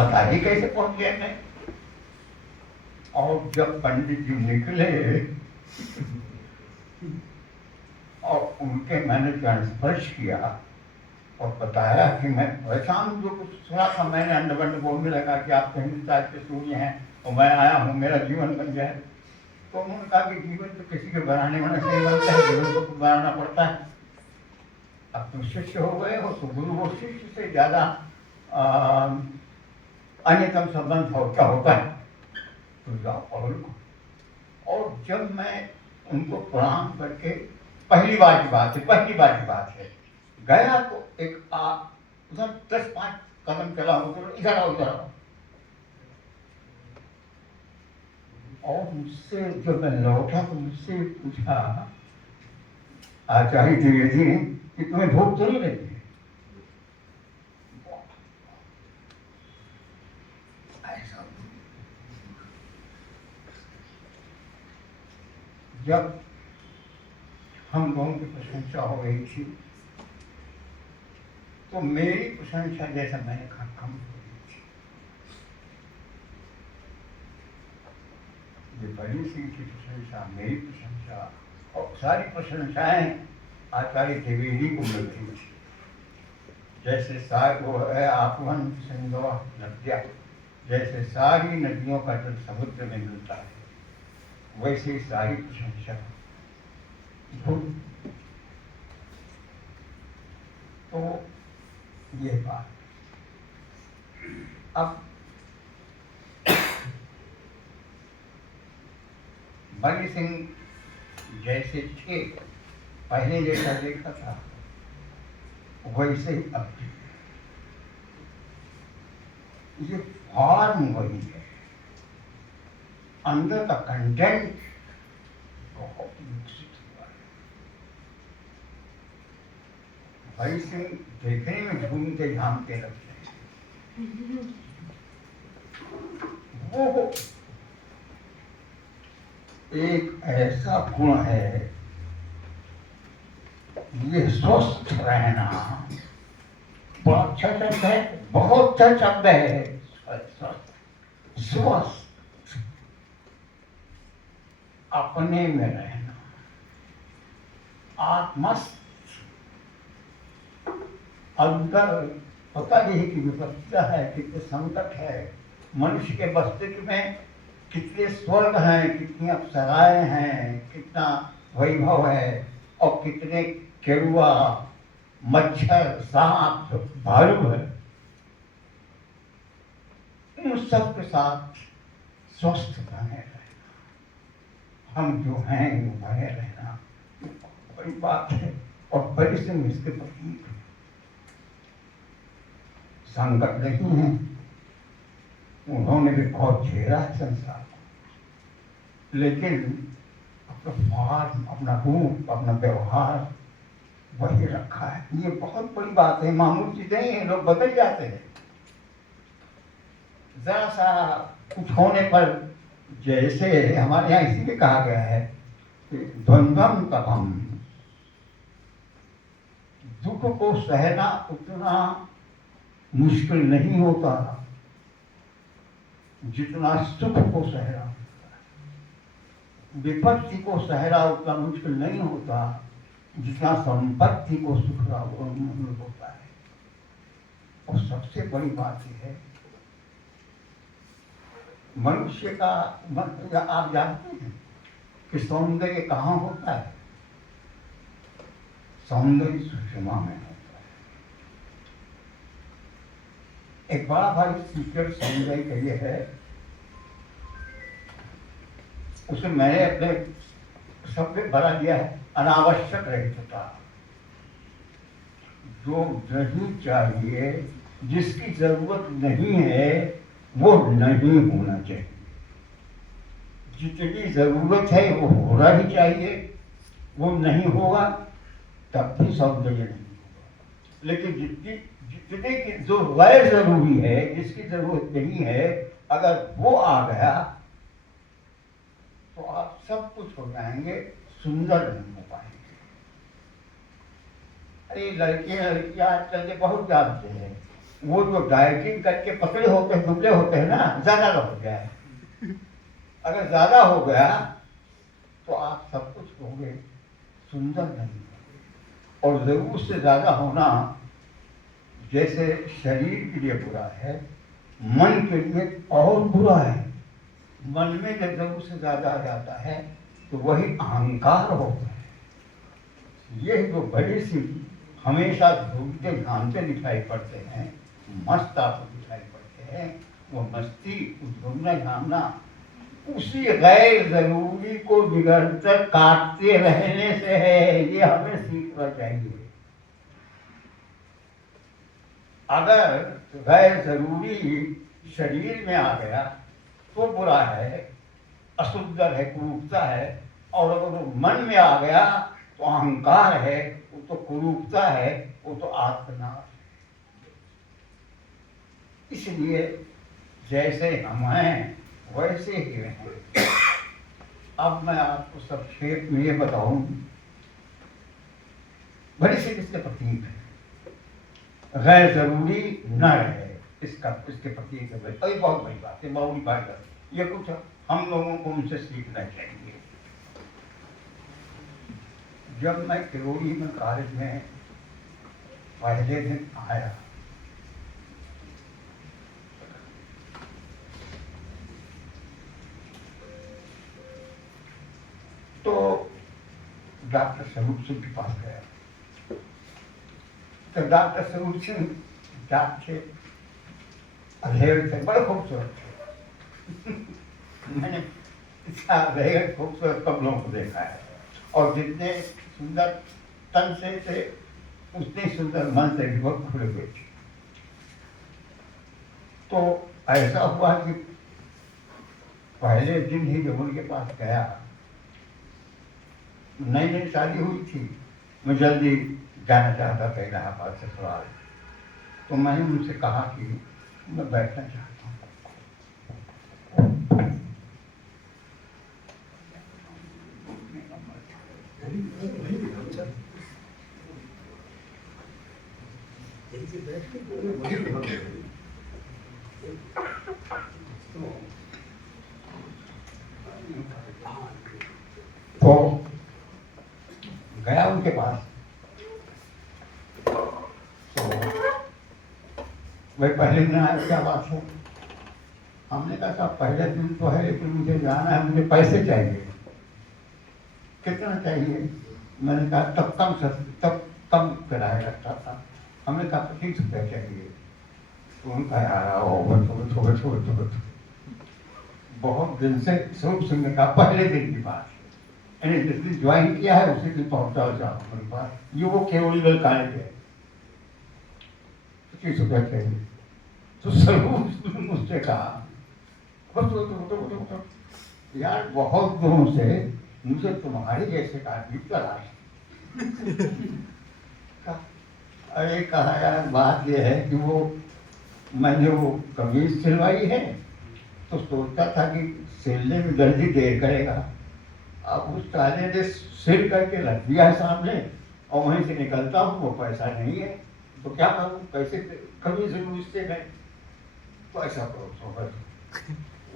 पता ही कैसे पहुंच गए मैं। और जब पंडित जी निकले और उनके मैंने जब स्पर्श किया और बताया कि मैं परेशान जो कुछ थोड़ा सा मैंने अंडबंड बोलने लगा कि आप हिंदुस्तान के सूर्य हैं और मैं आया हूँ, मेरा जीवन बन जाए। तो उन्होंने कहा कि जीवन तो किसी के बनाने वाले से नहीं बनता है, जीवन को बनाना पड़ता है। अब तुम शिष्य हो गए हो तो गुरु और शिष्य से ज़्यादा अन्यतम संबंध हो क्या होता है, तो जाओ पढ़ लो। और जब मैं उनको प्रणाम करके पहली बार की बात है गया तो एक उधर 10-5 कदम चला हो तो इधर आओ। और मुझसे जब मैं लौटा तो मुझसे पूछा आचार्य द्विवेदी ने कि तुम्हें भूख तो नहीं लगी? ऐसा जब हम लोगों की प्रशंसा हो रही थी तो मेरी प्रशंसा जैसा मैंने कहा कम हो रही थी। ये बड़ी सिंह की प्रशंसा, मेरी प्रशंसा और सारी प्रशंसाएं आचार्य द्विवेदी को मिलती थी। जैसे वो है आपवन सिंधु नद्या, जैसे सारी नदियों का जल समुद्र में मिलता है वैसे सारी प्रशंसा। तो ये बात अब बलि सिंह जैसे थे पहले जैसा देखा था वैसे ही अब ये फॉर्म वही है, अंदर का कंटेंट बहुत विकसित हुआ है। बलि सिंह देखने में झूमते झामते लगते हैं, वो एक ऐसा गुण है, ये स्वस्थ रहना बहुत अच्छा शब्द है, बहुत अच्छा शब्द है। स्वस्थ, अपने में रहना, आत्मस्थ। अंदर पता नहीं कि विपत्तियां है, कितने संकट है मनुष्य के अस्तित्व में, कितने स्वर्ग हैं, कितनी अप्सराएं हैं, कितना वैभव है और कितने केरुआ मच्छर सांप भालू है। उन सब के साथ स्वस्थ बने रहना, हम जो हैं वो बने रहना बड़ी बात है। और बड़ी से इसके प्रतीक संकट नहीं है, उन्होंने भी बहुत झेला है संसार को, लेकिन अपना फॉर्म, अपना रूप, अपना व्यवहार वही रखा है। ये बहुत बड़ी बात है, मामूली चीजें नहीं है, लोग बदल जाते हैं जरा सा कुछ होने पर। जैसे हमारे यहाँ इसीलिए कहा गया है कि द्वंद्वम तपम, दुख को सहना उतना मुश्किल नहीं होता जितना सुख को सहना होता है। विपत्ति को सहना उतना मुश्किल नहीं होता जितना संपत्ति को सुख होता है। और सबसे बड़ी बात यह है, मनुष्य का आप जानते हैं कि सौंदर्य कहाँ होता है? सौंदर्य सुषमा में होता है। एक बड़ा भारी सीक्रेट सौंदर्य का ये है, उसे मैंने अपने शब्द में भरा दिया है, अनावश्यक रहितता। जो नहीं चाहिए, जिसकी जरूरत नहीं है वो नहीं होना चाहिए। जितनी जरूरत है वो होना ही चाहिए, वो नहीं होगा तब भी सौंदर्य नहीं होगा। लेकिन जितने की जो गैर जरूरी है, जिसकी जरूरत नहीं है, अगर वो आ गया तो आप सब कुछ हो जाएंगे, सुंदर नहीं हो पाएंगे। अरे लड़के लड़कियां आजकल के बहुत जानते हैं वो जो डाइटिंग करके पतले होते हैं, दुबले होते हैं ना, ज्यादा हो गया है। अगर ज्यादा हो गया तो आप सब कुछ होंगे, सुंदर नहीं। और जरूर से ज्यादा होना जैसे शरीर के लिए बुरा है, मन के लिए और बुरा है। मन में जब जरूर से ज्यादा आ जाता है तो वही अहंकार होता है। ये जो बड़ी सी हमेशा घूमते घामते दिखाई पड़ते हैं, मस्त आपको दिखाई पड़ते हैं, वो मस्ती, घूमना घामना उसी गैर जरूरी को निरंतर काटते रहने से है। ये हमें सीखना चाहिए। अगर गैर जरूरी शरीर में आ गया तो बुरा है, अशुद्ध है, कुरूपता है। और अगर वो मन में आ गया तो अहंकार है, वो तो कुरूपता है, वो तो आत्मनाश है। इसलिए जैसे हम हैं वैसे ही रहें। अब मैं आपको संक्षेप में ये बताऊं, बड़ी सी इसके प्रतीक है, गैर जरूरी न रहे, इसके प्रतीक है। अभी बहुत बड़ी बात है, बहुत बड़ी बात है। ये कुछ हम लोगों को उनसे सीखना चाहिए। जब मैं किरोड़ी में कॉलेज में पहले दिन आया तो डॉक्टर स्वरूप सिंह के पास गया। तो डॉक्टर स्वरूप सिंह थे, अधेड़ थे, बड़े खूबसूरत थे। मैंने अधेड़ खूबसूरत कपड़ों को देखा है, और जितने सुंदर तन से थे उतने सुंदर मन से भी बहुत खुले हुए थे। तो ऐसा हुआ कि पहले दिन ही जब उनके पास गया, नई नई शादी हुई थी, मैं जल्दी जाना चाहता था इलाहाबाद से सवाल। तो मैंने उनसे कहा कि मैं बैठना चाहता हूँ। तो गया उनके पास। तो वही पहले दिन आया, क्या बात है? हमने कहा साहब पहले दिन तो है, लेकिन मुझे जाना है, मुझे पैसे चाहिए। कितना चाहिए? मैंने कहा तब कम किराया लगता था। हमने कहा 25 रुपया चाहिए। तो उनका यार बहुत दिन से स्वरूप सिंह ने कहा पहले दिन की बात है, यानी जिस दिन ज्वाइन किया है उसी दिन पहुंचा जाओ मेरे पास। ये वो केवल कॉलेज है, 25 रुपया चाहिए। तो स्वरूप मुझसे कहा यार बहुत दिनों से मुझे तुम्हारे जैसे आदमी तलाश। अरे कहा यार बात यह है कि वो मैंने वो कमीज सिलवाई है, तो सोचता था कि सिलने में जल्दी देर करेगा। अब उस साले ने सिल करके रख दिया है सामने, और वहीं से निकलता हूँ, वो पैसा नहीं है, तो क्या करूँ? कैसे कमीज उससे गए? तो ऐसा करो,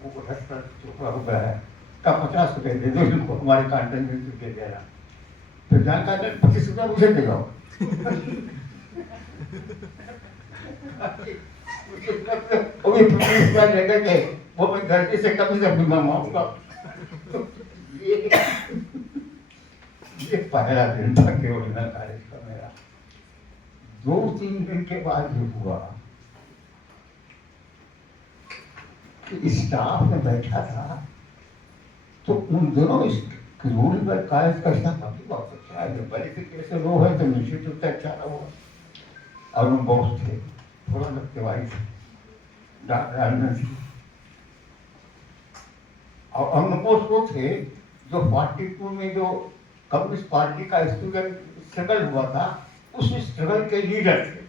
वो 78 रुपया है का 50 रुपये दे दो इनको, हमारे कांटेक्ट में दे देना। फिर जानकार 25 रुपया मुझे दे दो। लेकर के वो मैं घर से कभी से भी मंगवाऊंगा। ये पहला दिन था केवल कॉलेज का मेरा। 2-3 दिन के बाद ये हुआ कि स्टाफ में बैठा था, तो उन दोनों किरोड़ी पर कॉलेज का स्टाफ अभी बहुत अच्छा है, बड़े से कैसे लोग हैं तो निश्चित रूप से अच्छा रहा। और वो बॉस थे, थोड़ा लगते वाई थे, डॉक्टर आनंद जी। और अनबोस वो थे जो 42 में जो कम्युनिस्ट पार्टी का स्टूडेंट स्ट्रगल हुआ था, उस स्ट्रगल के लीडर थे।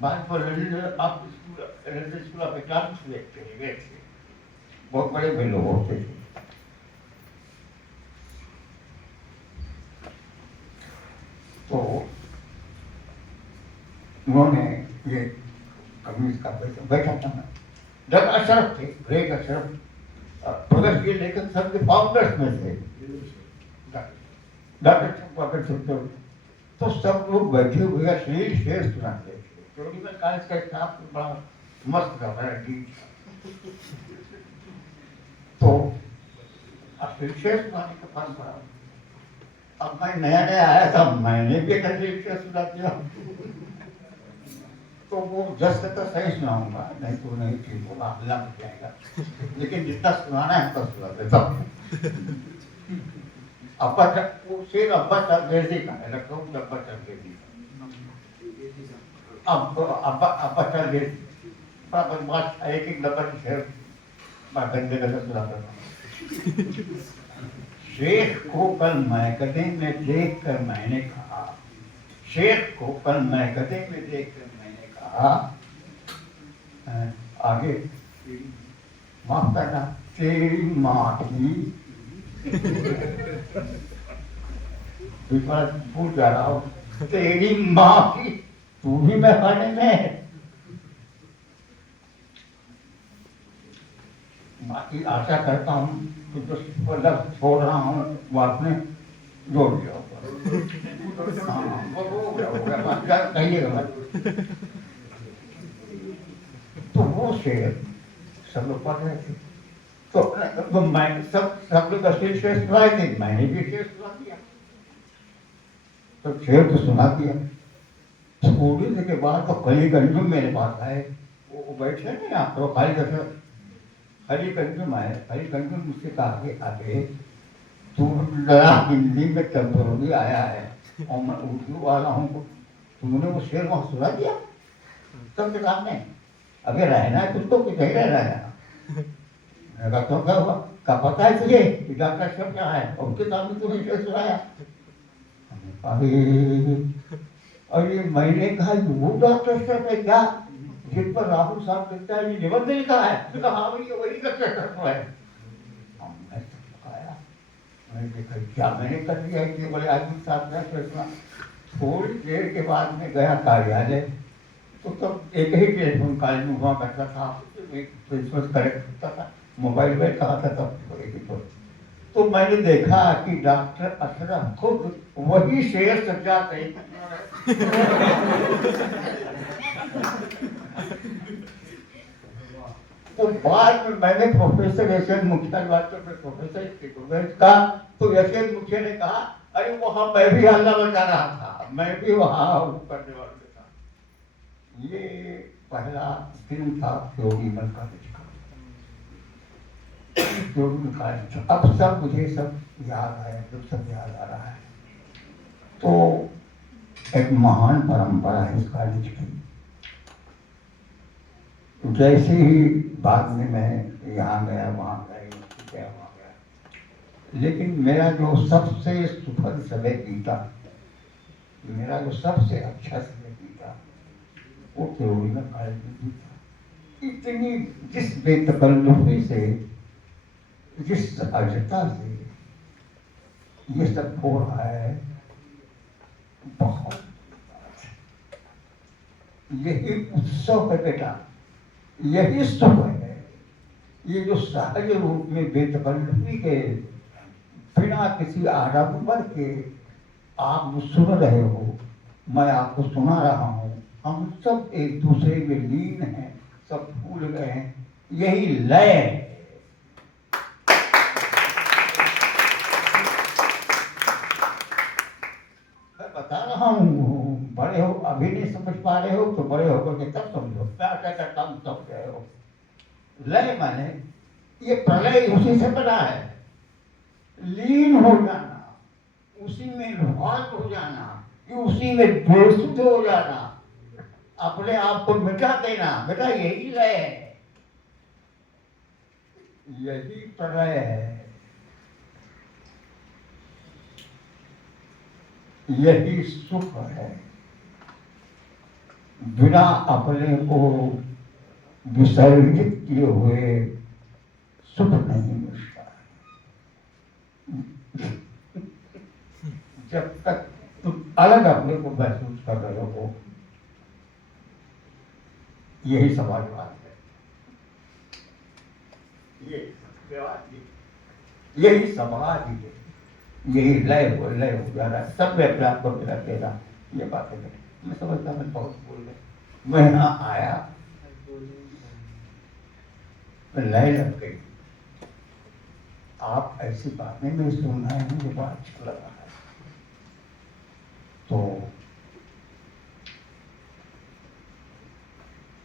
बाद पर आप स्कूल ऑफ इकोनॉमिक्स देखते हैं, गए थे, बहुत बड़े बड़े लोग होते थे। तो उन्होंने ये कमीज का बैठा था मैं, जब अशरफ थे, ग्रेट अशरफ प्रगतिशील लेखक संघ के फाउंडर्स में थे, डॉक्टर, तो सब लोग बैठे हुए अश्लील शेर सुनाते थे। क्योंकि मैं कहा इसका स्टाफ बड़ा मस्त कर रहा है, ठीक। तो अश्लील शेर सुनाने का फर्क पड़ा। अब मैं नया नया आया था, मैंने भी अश्लील शेर सुना दिया। तो वो जस्ट तो सही सुनाऊंगा, नहीं तो नहीं ठीक होगा, अल्लाह को जाएगा, लेकिन जितना सुनाना है तो सुना देता हूँ। अब्बा वो शेर अब्बा चरगेजी का है, लखनऊ के अब्बा चरगेजी का। अब अब्बा चरगेजी बड़ा बदमाश था, एक एक नंबर की शेर गंदे गंदे सुनाता था। शेख को कल मैकदे में देख कर मैंने कहा, शेख को कल मैकदे में देख कर मैंने कहा, आगे माफ करना, तेरी माँ की भूल जा रहा हूँ, तेरी माँ की तू भी मैं खाने में। बाकी आशा करता हूँ कि जो लफ्ज छोड़ रहा हूँ वो आपने जोड़ लिया कहिएगा। तो वो शेर सब लोग पढ़ रहे थे, तो मैं सब लोग अश्लील शेर सुनाए थे, मैंने भी शेर सुना दिया। तो शेर तो सुना दिया, थोड़ी देर के बाद तो खलीगंज मेरे पास आए, वो बैठे नहीं आप तो खलीगंज आए, खलीगंज मुझसे कहा कि आगे तू जरा हिंदी में टेम्पोररी आया है और मैं उर्दू वाला हूँ, तुमने वो शेर वहाँ सुना दिया सबके सामने, अभी रहना है तुझको कि नहीं रहना है? मैंने कहा तो क्या हुआ, क्या पता है तुझे कि डॉक्टर सब क्या है, और उनके सामने तूने शेर सुनाया? अरे मैंने कहा वो डॉक्टर साहब है क्या जिन पर राहुल साहब लिखता है, ये निबंध लिखा है? तो कहा हाँ भैया वही डॉक्टर साहब है। हमने आया, मैंने देखा क्या मैंने कर दिया है कि बोले आदमी साहब ने फैसला। थोड़ी देर के बाद में गया कार्यालय, तो तब एक ही टेलीफोन कॉल में हुआ करता था, क्रिसमस करेक्ट होता था, मोबाइल में कहा था तब। तो मैंने देखा कि डॉक्टर अशरफ खुद वही शेर सजा गई। तो बाद में मैंने प्रोफेसर यशवंत मुखिया बात करके प्रोफेसर का, तो यशवंत मुखिया ने कहा अरे वहां मैं भी हल्ला बजा रहा था, मैं भी वहां करने वाले था। ये पहला फिल्म था योगी मलका का, अब सब मुझे सब याद आया, सब याद आ रहा है। तो एक महान परंपरा है इस कॉलेज की। जैसे ही बाद में मैं यहाँ गया वहाँ गया वहाँ गया, लेकिन मेरा जो सबसे सुखद समय बीता, मेरा जो सबसे अच्छा समय बीता वो त्रिवेणी में कॉलेज में बीता। इतनी जिस बेतकल्लुफी से, जिस सहजता से ये सब हो रहा है, बहुत यही उत्सव है बेटा, यही सुख है। ये जो सहज रूप में बेतकल्लुफी के बिना किसी आडंबर के आप सुन रहे हो, मैं आपको सुना रहा हूँ, हम सब एक दूसरे में लीन हैं, सब भूल गए हैं, यही लय है। बता रहा हूँ, बड़े हो अभी नहीं समझ पा रहे हो तो बड़े होकर के तब समझो, क्या क्या करता हूँ सब रहे हो। लय माने ये प्रलय उसी से बना है, लीन हो जाना, उसी में लुभान हो जाना, उसी में बेसुध हो जाना, अपने आप को मिटा देना, बेटा यही लय है, यही प्रलय है, यही सुख है। बिना अपने को विसर्जित किए हुए सुख नहीं मिलता है। जब तक तुम अलग अपने को महसूस कर रहे हो, यही समाजवाद है, ये यही समाज ही है, यही लय हो जा रहा है, सब में अपने आप को मिला दे रहा। ये बातें मैं समझता, मैं बहुत बोल रहा, मैं यहाँ आया लय लग गई। आप ऐसी बातें में सुन रहे हैं, मुझे बड़ा अच्छा लगा है। तो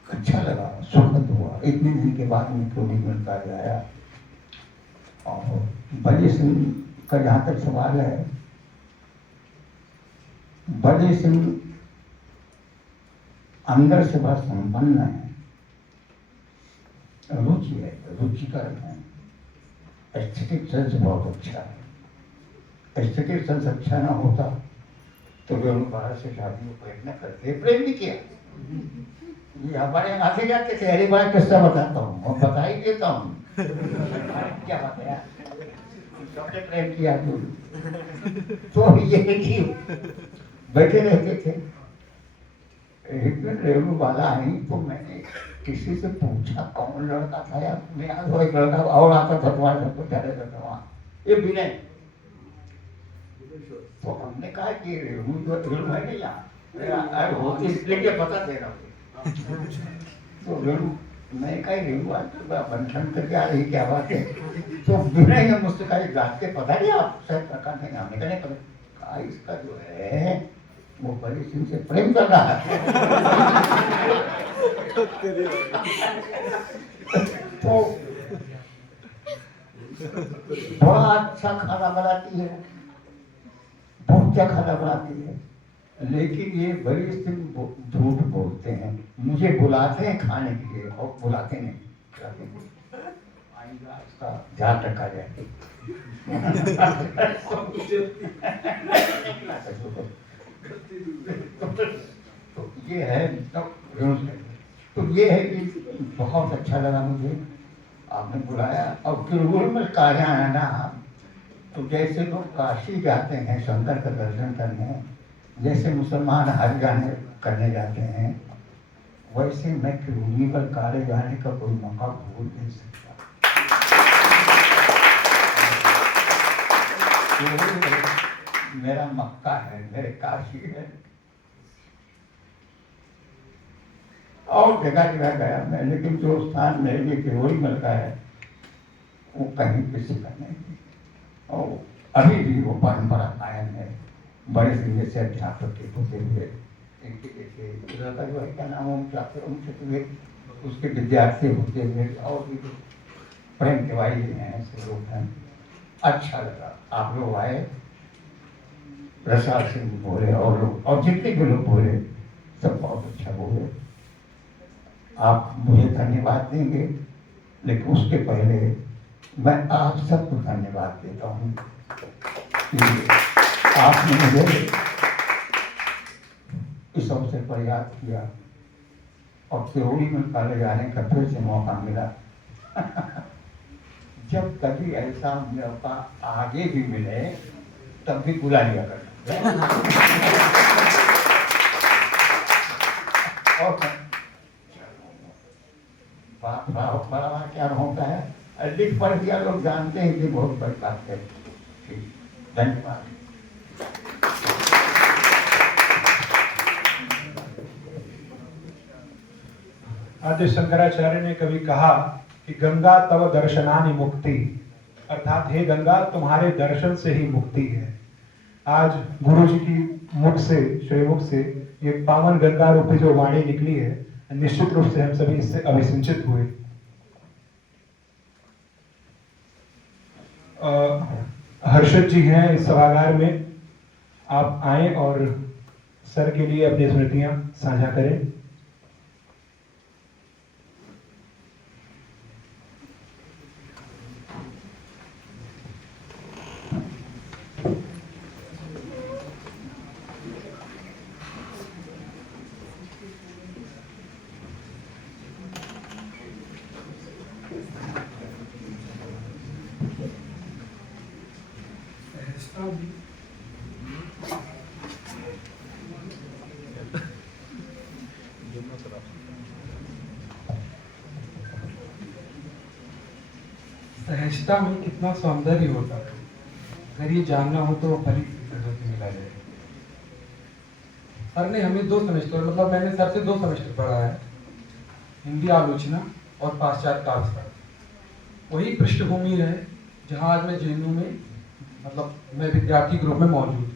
अच्छा लगा, सुखद हुआ, इतने दिन के बाद में क्यों नहीं मिलता जाया। और बड़े सिंह का जहाँ तक सवाल है, बड़े सिंह अंदर से बड़ा संपन्न है, रुचि है, रुचिकर है, एस्थेटिक सेंस बहुत अच्छा है। एस्थेटिक सेंस अच्छा ना होता तो वे उन 12 से शादी को प्रेम न करते, प्रेम नहीं किया। ये हमारे यहाँ से जाते थे, अरे बार किस्सा बताता हूँ और बता ही देता हूँ। क्या बात है यार, सबने प्रेम किया तो ये कि बैठे रहते थे। एक दिन रेणु वाला आई तो मैंने किसी से पूछा कौन लड़का था यार, मैं एक लड़का और आता था तुम्हारे घर को, ठहरे रहता वहाँ, ये विनय। तो हमने कहा कि रेणु जो रेणु है नहीं यहाँ होती, इसलिए पता दे रहा हूँ। तो रेणु, मैं कहा रेणु बंधन करके आ रही, क्या बात है? तो विनय ने मुझसे कहा जात के पता नहीं आप शायद प्रकार नहीं, हमने कहा नहीं पता। इसका जो है वो बड़ी सिंह से प्रेम कर रहा है। तो बड़ा अच्छा खाना बनाती है, बहुत अच्छा खाना बनाती है, लेकिन ये बड़ी सिंह झूठ बोलते हैं। मुझे बुलाते हैं खाने के लिए और बुलाते नहीं, आएगा इसका ध्यान रखा जाए। तो ये है, तो ये है कि बहुत अच्छा लगा मुझे आपने बुलाया। और किरगुल में काजा आना, तो जैसे लोग काशी जाते हैं शंकर का दर्शन करने, जैसे मुसलमान हज जाने करने जाते हैं, वैसे मैं किरगुल पर काले जाने का कोई मौका भूल नहीं सकता। मेरा मक्का है, मेरे काशी है। और जगह जगह गया मैं, लेकिन जो स्थान मेरे लिए केवल मिलता है वो कहीं किसी का नहीं। और अभी भी वो परंपरा कायम है। बड़े सिंह से अध्यापक के होते हुए लड़का जो है, क्या नाम उनसे उसके विद्यार्थी होते हुए, और भी प्रेम तिवारी हैं, ऐसे लोग हैं। अच्छा लगा आप लोग आए, प्रसाद सिंह बोले और लोग, और जितने भी लोग बोले सब बहुत अच्छा बोले। आप मुझे धन्यवाद देंगे, लेकिन उसके पहले मैं आप सबको धन्यवाद देता हूँ कि आपने मुझे इस अवसर पर याद किया और सिरोही में काले जाने का फिर से मौका मिला। जब कभी ऐसा मौका आगे भी मिले तब भी बुला लिया करना। और बड़ा क्या होता है, लिख पढ़ दिया, लोग जानते हैं कि बहुत बड़ी बात है। धन्यवाद। आदि शंकराचार्य ने कभी कहा कि गंगा तव दर्शनानि मुक्ति, अर्थात हे गंगा तुम्हारे दर्शन से ही मुक्ति है। आज गुरु जी की मुख से, श्रीमुख से ये पावन गंगा रूपी जो वाणी निकली है, निश्चित रूप से हम सभी इससे अभिसिंचित हुए। हर्षद जी हैं इस सभागार में, आप आए और सर के लिए अपनी स्मृतियां साझा करें। सहजता में कितना सौंदर्य होता है, अगर ये जानना हो तो भली पुस्तकों से मिला जाए। सर ने हमें 2 सेमेस्टर, मतलब मैंने सर से 2 सेमेस्टर पढ़ा है, हिंदी आलोचना और पाश्चात्य काव्यशास्त्र। वही पृष्ठभूमि है जहाँ आज मैं जेएनयू में, मतलब मैं विद्यार्थी ग्रुप में मौजूद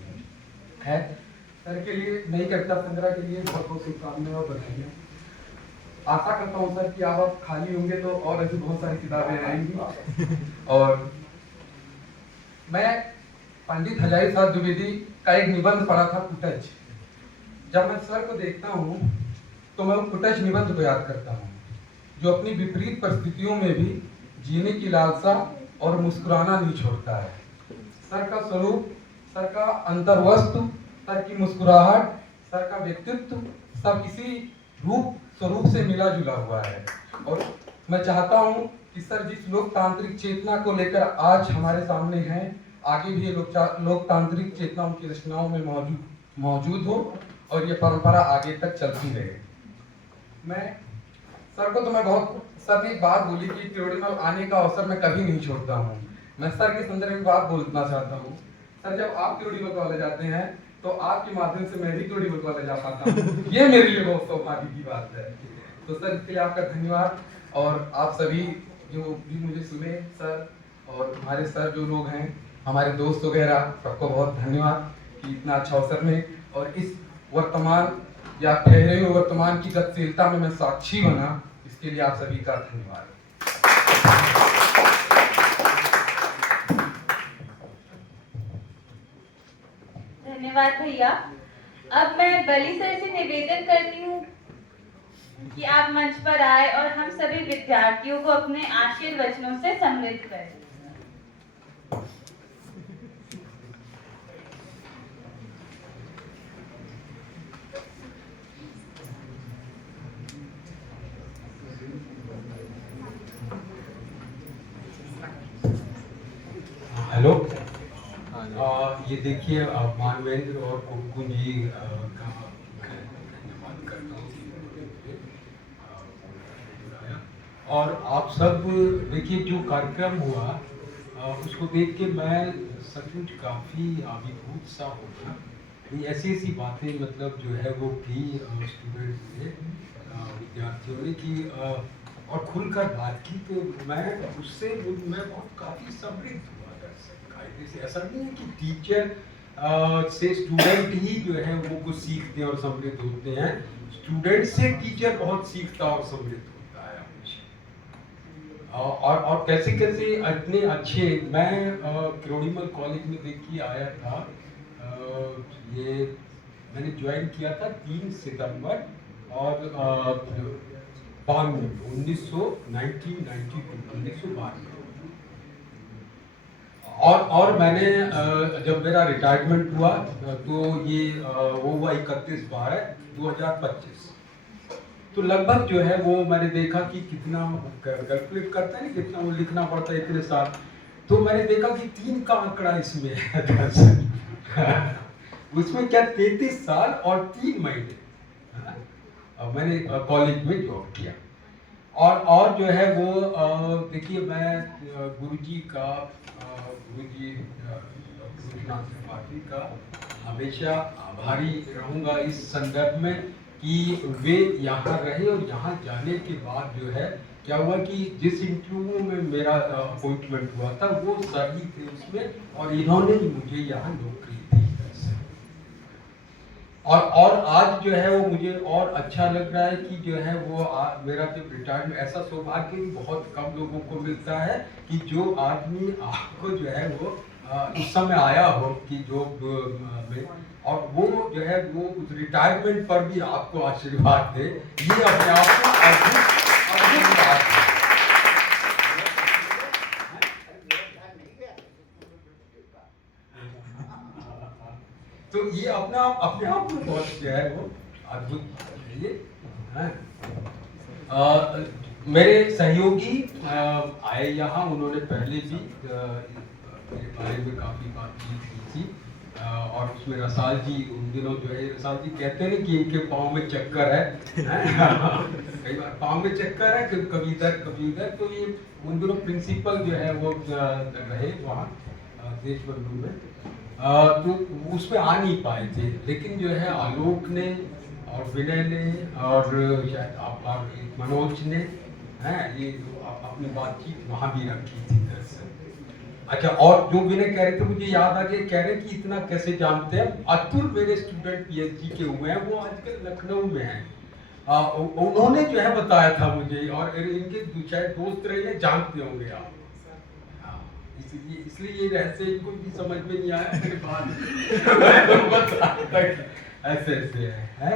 है। सर के लिए, नई कविता संग्रह के लिए बहुत बहुत शुभकामनाएं और बधाइयाँ। आशा करता हूँ सर कि आप अब खाली होंगे तो और ऐसी बहुत सारी किताबें आएंगी। और मैं पंडित हजारी साहब द्विवेदी का एक निबंध पढ़ा था, कुटज। जब मैं सर को देखता हूँ तो मैं उस कुटज निबंध को याद करता हूँ, जो अपनी विपरीत परिस्थितियों में भी जीने की लालसा और मुस्कुराना नहीं छोड़ता है। सर का स्वरूप, सर का अंतर्वस्तु, सर की मुस्कुराहट, सर का व्यक्तित्व सब इसी रूप स्वरूप से मिला जुला हुआ है। और मैं चाहता हूँ कि सर जिस लोकतांत्रिक चेतना को लेकर आज हमारे सामने हैं, आगे भी ये लोकतांत्रिक चेतना उनकी रचनाओं में मौजूद हो और ये परंपरा आगे तक चलती रहे। मैं सर को तो मैं बहुत, सर ने एक बात बोली कि त्रिवेणीमल आने का अवसर मैं कभी नहीं छोड़ता हूँ। मैं सर के संदर्भ में बात बोलना चाहता हूँ। सर जब आप त्रिवेणीमल कॉलेज जाते हैं तो आपके माध्यम से मैं भी त्रिवेणीमल कॉलेज जा पाता हूँ, ये मेरे लिए बहुत सौभाग्य की बात है। तो सर इसके लिए आपका धन्यवाद। और आप सभी जो भी मुझे सुने, सर और हमारे सर जो लोग हैं, हमारे दोस्त वगैरह, सबको बहुत धन्यवाद कि इतना अच्छा अवसर में और इस वर्तमान या ठहरे हुए वर्तमान की गतिशीलता में मैं साक्षी बना, इसके लिए आप सभी का धन्यवाद। धन्यवाद भैया। अब मैं बली सर से निवेदन करती हूँ कि आप मंच पर आए और हम सभी विद्यार्थियों को अपने आशीर्वचनों से समृद्ध करें। हेलो, ये देखिए मानवेंद्र और कुमकुम जी का धन्यवाद करता हूँ और आप सब देखिए जो कार्यक्रम हुआ उसको देख के मैं सचमुच काफ़ी अभिभूत सा हो गया। ऐसी ऐसी बातें मतलब जो है वो की स्टूडेंट्स ने, विद्यार्थियों ने की और खुलकर बात की, तो मैं उससे मैं बहुत काफ़ी समृद्ध हुआ। ऐसा नहीं है कि टीचर से स्टूडेंट ही जो है वो कुछ सीखते हैं और समृद्ध होते हैं, स्टूडेंट से टीचर बहुत सीखता और समृद्ध होता है हमेशा। और कैसे कैसे इतने अच्छे, मैं त्रिवेणीमल कॉलेज में देखिए आया था, ये मैंने ज्वाइन किया था 3 सितंबर और 1992 और मैंने जब मेरा रिटायरमेंट हुआ तो ये वो हुआ 31/12/2025। तो लगभग जो है वो मैंने देखा कि कितना कैलकुलेट करता है, कितना वो लिखना पड़ता है इतने साल, तो मैंने देखा कि 3 का आंकड़ा इसमें है। उसमें क्या 33 साल और 3 महीने मैंने कॉलेज में जॉब किया। और जो है वो देखिए मैं गुरुजी त्रिपाठी का हमेशा आभारी रहूँगा इस संदर्भ में कि वे यहाँ रहे और यहाँ जाने के बाद जो है क्या हुआ कि जिस इंटरव्यू में मेरा अपॉइंटमेंट हुआ था वो सर ही थे उसमें, और इन्होंने मुझे यहाँ नौकरी दी। और आज जो है वो मुझे और अच्छा लग रहा है कि जो है वो मेरा जब रिटायरमेंट, ऐसा सौभाग्य भी बहुत कम लोगों को मिलता है कि जो आदमी आपको जो है वो उस समय आया हो कि जो में, और वो जो है वो उस रिटायरमेंट पर भी आपको आशीर्वाद दे, ये अपने आप में अद्भुत बात है। तो ये अपने आप में बहुत जो है वो अद्भुत है ये। मेरे सहयोगी आए यहाँ, उन्होंने पहले भी मेरे बारे में काफ़ी बातचीत की थी, और उसमें रसाल जी उन दिनों जो है, रसाल जी कहते हैं कि इनके पाँव में चक्कर है कई बार पाँव में चक्कर है, कभी इधर, तो ये उन दिनों प्रिंसिपल जो है वो रहे वहाँ देश बंधु में, तो उसमें आ नहीं पाए थे, लेकिन जो है आलोक ने और विनय ने और शायद मनोज ने ये अपनी बातचीत वहाँ भी रखी थी दरअसल। अच्छा, और जो विनय कह रहे थे मुझे याद आ गया, कह रहे कि इतना कैसे जानते हैं, अतुल मेरे स्टूडेंट पीएचडी के हुए हैं, वो आजकल लखनऊ में हैं, उन्होंने जो है बताया था मुझे, और इनके शायद दोस्त रहे हैं, जानते होंगे आप। इसलिए ये रहस्य इनको भी समझ में नहीं आया मेरे बाद ऐसे है।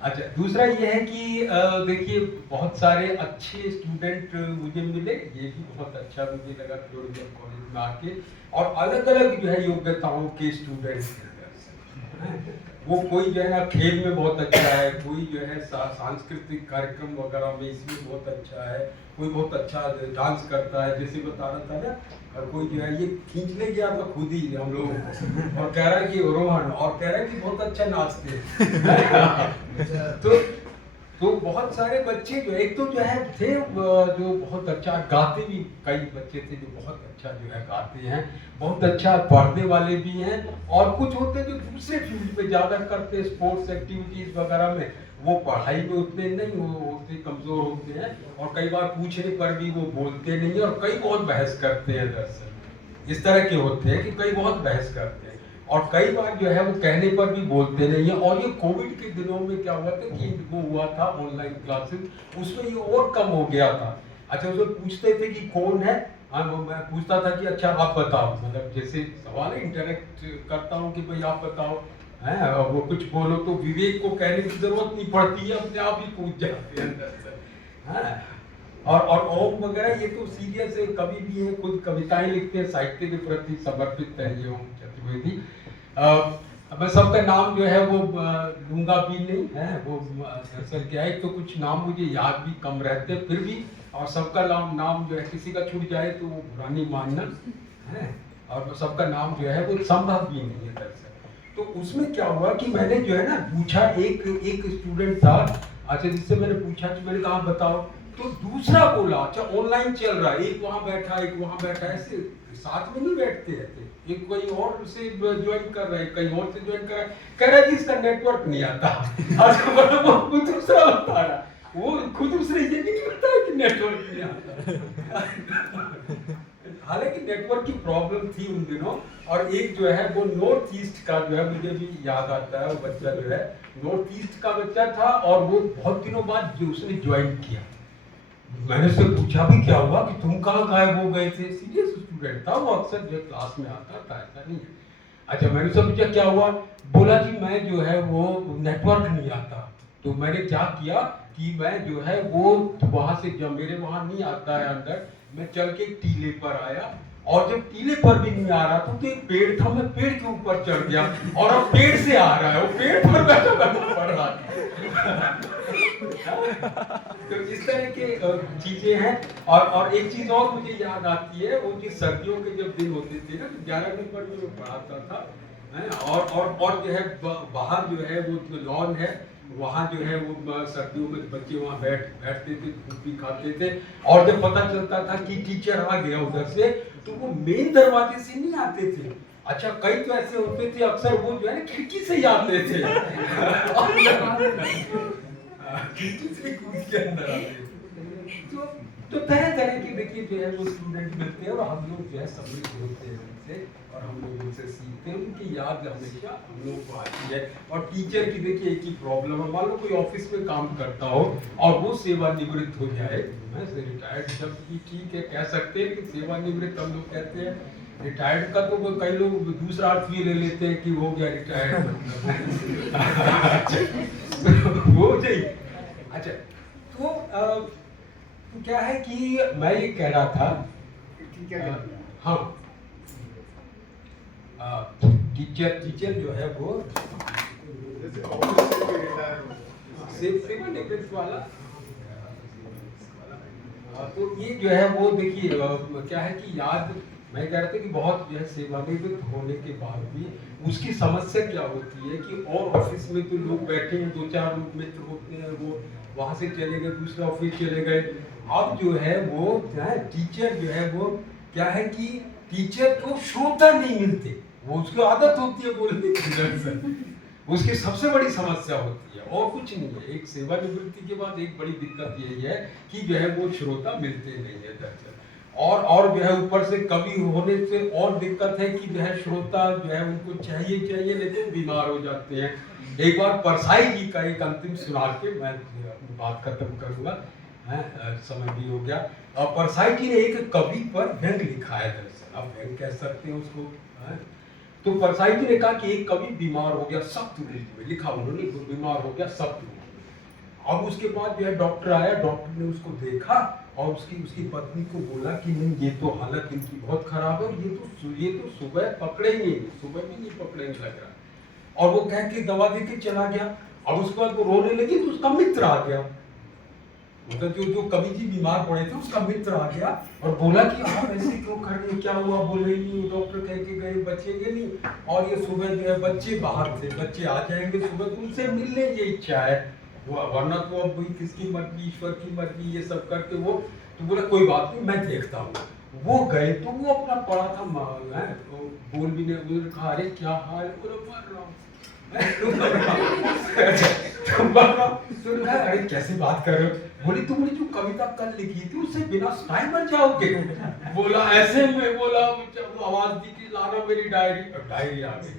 अच्छा, दूसरा ये है कि देखिए बहुत सारे अच्छे स्टूडेंट मुझे मिले, ये भी बहुत अच्छा मुझे लगा फ्लोरिडा कॉलेज में आके, और अलग अलग जो है योग्यताओं के स्टूडेंट्स हैं। वो कोई जो है ना खेल में बहुत अच्छा है, कोई जो है सांस्कृतिक कार्यक्रम वगैरह में इसमें बहुत अच्छा है, कोई बहुत अच्छा डांस करता है, जैसे बता रहा था ना, और कोई जो है ये खींचने गया था खुद ही हम लोग, और कह रहा है कि रोहन, और कह रहा है कि बहुत अच्छा नाचते तो बहुत सारे बच्चे जो एक तो जो है थे जो बहुत अच्छा गाते भी, कई बच्चे थे जो बहुत अच्छा जो है गाते हैं, बहुत अच्छा पढ़ने वाले भी हैं, और कुछ होते हैं जो दूसरे फील्ड पे ज़्यादा करते हैं, स्पोर्ट्स एक्टिविटीज़ वगैरह में, वो पढ़ाई में उतने नहीं होते, कमज़ोर होते हैं, और कई बार पूछने पर भी वो बोलते नहीं है, और कई बहुत बहस करते हैं। दरअसल इस तरह के होते हैं कि कई बहुत बहस करते हैं, और कई बार जो है वो कहने पर भी बोलते नहीं है। और ये कोविड के दिनों में क्या हुआ था कि वो हुआ था ऑनलाइन क्लासेस, उसमें ये और कम हो गया था। अच्छा, उसमें पूछते थे कि कौन है, मैं पूछता था कि अच्छा आप बताओ, मतलब जैसे सवाल इंटरेक्ट करता हूँ कि भाई आप बताओ, है वो कुछ बोलो तो विवेक को कहने की जरूरत नहीं पड़ती है, अपने आप ही पूछ जाते हैं अंदर से। और ओम वगैरह ये तो सीरियस है, कभी भी है, खुद कविताएं लिखते हैं, साहित्य के प्रति समर्पित है ये ओम चतुर्वेदी। मैं सबका नाम जो है वो लूंगा भी नहीं है, वो दरअसल क्या है, तो कुछ नाम मुझे याद भी कम रहते हैं फिर भी, और सबका नाम जो है किसी का छूट जाए तो वो बुरा नहीं मानना है, और सबका नाम जो है वो संभव भी नहीं है दरअसल। तो उसमें क्या हुआ कि मैंने जो है ना पूछा, एक स्टूडेंट था, अच्छा जिससे मैंने पूछा कि मैंने कहा बताओ, तो दूसरा बोला अच्छा ऑनलाइन चल रहा है, एक वहाँ बैठा एक वहाँ बैठा, ऐसे साथ में नहीं बैठते रहते, एक कोई और से ज्वाइन कर रहा है, कहीं और से ज्वाइन कर रहा है, कह रहा है कि इसका नेटवर्क नहीं आता। वो दूसरा बता रहा, वो खुद उसने ये भी नहीं बताया कि नेटवर्क नहीं आता। हालांकि नेटवर्क की प्रॉब्लम थी उन दिनों, और एक जो है वो नॉर्थ ईस्ट का जो है, मुझे भी याद आता है, वो बच्चा जो है नॉर्थ ईस्ट का बच्चा था, और वो बहुत दिनों बाद जो उसने ज्वाइन किया, मैंने उससे पूछा भी क्या हुआ कि तुम कहाँ गायब हो गए थे, सीरियस स्टूडेंट था वो, अक्सर जो क्लास में आता था, ऐसा नहीं है। अच्छा, मैंने उससे पूछा क्या हुआ, बोला जी मैं जो है वो नेटवर्क नहीं आता, तो मैंने क्या किया कि मैं जो है वो वहां से, जब मेरे वहां नहीं आता है अंदर, मैं चल के टीले पर आया, और जब टीले पर भी नहीं आ रहा तो एक पेड़ था, मैं पेड़ के ऊपर चढ़ गया, और अब पेड़ से आ रहा है, वो पेड़ पर बैठा बैठा पड़ रहा है। तो इस तरह के चीजें हैं। और एक चीज और मुझे याद आती है, वो जो सर्दियों के जब दिन होते थे ना, तो 11 नंबर में वो पढ़ाता था, और जो है बाहर जो है वो लॉन है, वहाँ जो है वो सर्दियों में बच्चे वहाँ बैठते थे, धूप भी खाते थे, और जब पता चलता था कि टीचर आ गया उधर से, तो वो मेन दरवाजे से नहीं आते थे। अच्छा, कई तो ऐसे होते थे, अक्सर वो जो है ना खिड़की से ही आते थे। खिड़की से कूद के अंदर आते थे। तो तरह तरह के देखिए जो है वो स्टूडेंट मिलते हैं, और हम लोग जो है समृद्ध होते हैं उनसे, और हम लोग उनसे सीखते हैं, उनकी याद हमेशा हम लोग को आती है। और टीचर की देखिए एक ही प्रॉब्लम है, मान लो कोई ऑफिस में काम करता हो और वो सेवानिवृत्त हो जाए, रिटायर्ड शब्द की ठीक है कह सकते हैं, लेकिन सेवानिवृत्त हम लोग कहते हैं, रिटायर्ड का तो कई लोग दूसरा अर्थ भी ले लेते हैं कि हो गया रिटायर्ड, वो नहीं। अच्छा, तो क्या है कि मैं ये कह रहा था, हाँ टीचर जो है वो सेवानिवृत्त वाला, तो ये जो है वो देखिए क्या है कि याद मैं कह रहा था कि बहुत जो है सेवानिवृत्त होने के बाद भी उसकी समस्या क्या होती है कि और ऑफिस में तो लोग बैठे हैं, 2-4 लोग मित्र होते हैं, वो वहां से चले गए, दूसरे ऑफिस चले गए। अब जो है वो क्या है, टीचर जो है वो क्या है कि टीचर को श्रोता नहीं मिलते, वो उसकी आदत होती है बोलने की, उसकी सबसे बड़ी समस्या होती है और कुछ नहीं है। एक सेवानिवृत्ति के बाद एक बड़ी दिक्कत यही है कि जो है वो श्रोता मिलते नहीं है दरअसल। और जो है ऊपर से कवि होने से और दिक्कत है कि जो है श्रोता जो है उनको चाहिए नहीं तो बीमार हो जाते हैं। एक बार परसाई जी का एक अंतिम सुना के मैं बात खत्म करूंगा, समय भी हो गया। और परसाई जी ने एक कवि पर व्यंग लिखा है दरअसल, आप व्यंग कह सकते हैं उसको। तो परसाई जी ने कहा कि एक कवि बीमार हो गया, सख्त में लिखा उन्होंने, बीमार हो गया सख्त में। अब उसके बाद जो है डॉक्टर आया, डॉक्टर ने उसको देखा और उसकी पत्नी को बोला कि नहीं ये तो हालत इनकी बहुत खराब है, ये तो सुबह पकड़ेंगे, सुबह भी नहीं पकड़ेंगे लग रहा। और वो कह के दवा दे के चला गया। अब उसके बाद वो रोने लगी तो उसका मित्र आ गया, मतलब जो कवि जी बीमार पड़े थे उसका मित्र आ गया और बोला कि आप ऐसे क्यों कर रहे हो, क्या हुआ? बोले नहीं, डॉक्टर कह के गए बचेंगे नहीं, और ये सुबह जो है बच्चे बाहर थे, बच्चे आ जाएंगे सुबह तो उनसे मिलने की इच्छा है, वरना तो अब भाई किसकी मर्जी, ईश्वर की मर्जी, ये सब करके वो तो बोला कोई बात नहीं मैं देखता हूँ। वो गए तो वो अपना पड़ा था माल है, तो बोल भी नहीं, कहा अरे क्या हाल है, बोला मर रहा हूँ अरे कैसे बात कर रहे हो? बोली तुमने जो कविता कल लिखी थी उससे बिना सुनाए मर जाओगे? बोला ऐसे में, बोला आवाज दी कि लाना मेरी डायरी आ गई।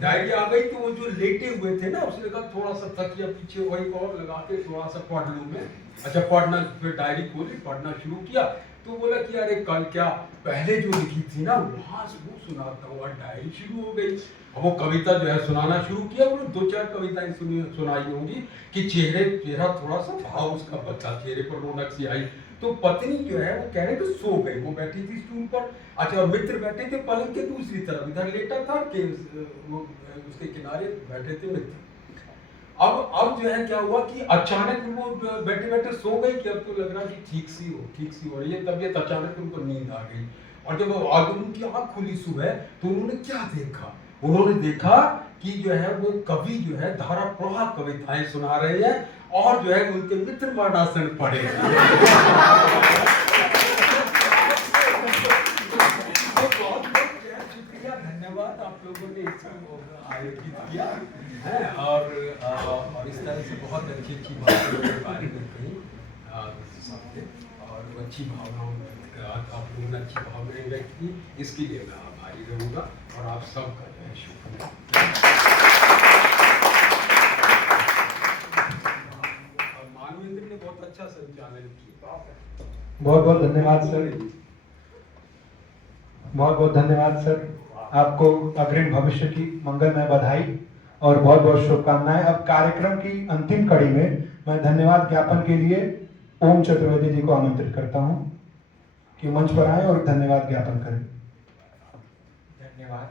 डायरी आ गई तो वो जो लेटे हुए थे ना, उसने कहा थोड़ा सा तकिया पीछे वही और लगा के थोड़ा सा पढ़ लूं मैं। अच्छा पढ़ना, फिर डायरी खोली, पढ़ना शुरू किया तो बोला कि अरे कल क्या पहले जो लिखी थी ना वहां से वो सुनाता हुआ डायरी शुरू हो गई। अब वो कविता जो है सुनाना शुरू किया, उन्होंने 2-4 कविताएं सुनाई होंगी कि चेहरा थोड़ा सा भाव उसका बचा, चेहरे पर रौनक सी आई। तो पत्नी जो है वो कह रहे थे सो गई, वो बैठी थी स्टूल पर। अच्छा और मित्र बैठे थे पलंग के दूसरी तरफ, इधर लेटा था कि वो उसके किनारे बैठे थे मित्र। अब जो है क्या हुआ कि अचानक वो बैठे बैठे सो गई कि अब तो लग रहा कि ठीक सी हो रही है तबीयत, अचानक उनको नींद आ गई। और जब उनकी आंख खुली सुबह तो उन्होंने क्या देखा? उन्होंने देखा कि जो है वो कवि जो है धारा प्रवाह कविताएं सुना रहे हैं और जो है उनके मित्र मरणासन पड़े। शुक्रिया, धन्यवाद आप लोगों ने इसको आयोजित किया है और इस तरह से बहुत अच्छी बातें के बारे में कही सबने, और अच्छी भावनाओं आप लोगों ने अच्छी भावनाएं व्यक्त की, इसके लिए मैं आभारी रहूँगा और आप सबका जो है शुक्रिया। और मानवेंद्र ने बहुत अच्छा संचालन किया। बहुत बहुत धन्यवाद सर, बहुत बहुत धन्यवाद सर। आपको अग्रिम भविष्य की मंगलमय बधाई और बहुत बहुत शुभकामनाएं। अब कार्यक्रम की अंतिम कड़ी में मैं धन्यवाद ज्ञापन के लिए ओम चतुर्वेदी जी को आमंत्रित करता हूं कि मंच पर आए और धन्यवाद ज्ञापन करें। धन्यवाद।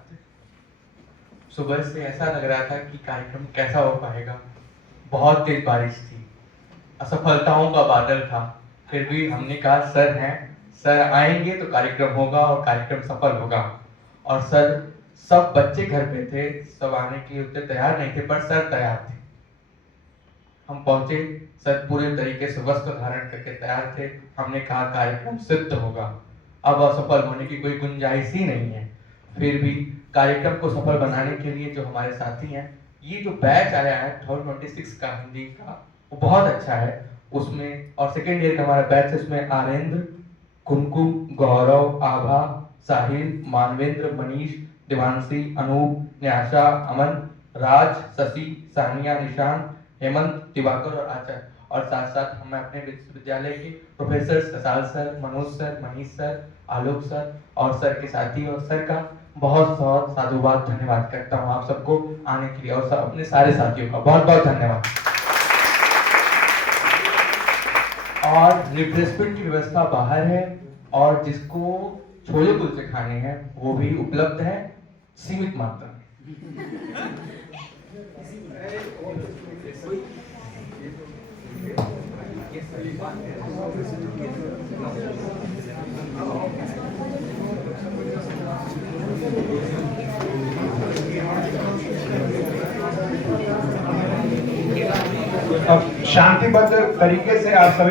सुबह से ऐसा लग रहा था कि कार्यक्रम कैसा हो पाएगा, बहुत तेज बारिश थी, असफलताओं का बादल था, फिर भी हमने कहा सर हैं, सर आएंगे तो कार्यक्रम होगा और कार्यक्रम सफल होगा। और सर, सब बच्चे घर पे थे, सब आने के लिए उतने तैयार नहीं थे, पर सर तैयार थे। हम पहुंचे, सर पूरे तरीके से वस्त्र धारण करके तैयार थे। हमने कहा कार्यक्रम सिद्ध होगा, अब असफल होने की कोई गुंजाइश ही नहीं है। फिर भी कार्यक्रम को सफल बनाने के लिए जो हमारे साथी हैं, ये जो बैच आया है 2026 का हिंदी का, वो बहुत अच्छा है। उसमें और सेकेंड ईयर का हमारा बैच है, उसमें आरेंद्र, कुमकुम, गौरव, आभा, साहिल, मानवेंद्र, मनीष, देवांशी, अनूप, न्याशा, अमन, राज, शशि, सानिया, निशान, हेमंत, दिवाकर और आचार्य। और साथ साथ हम अपने विश्वविद्यालय के professor Kasal sir, Manoj sir, Manish sir, Alok sir और सर के साथी और सर का बहुत बहुत साधुवाद धन्यवाद करता हूँ आप सबको आने के लिए, और सब अपने सारे साथियों का बहुत बहुत धन्यवाद। और रिफ्रेशमेंट की व्यवस्था बाहर है और जिसको छोले कुलचे खाने हैं वो भी उपलब्ध है सीमित मात्रा में। अब शांतिबद्ध तरीके से आप सभी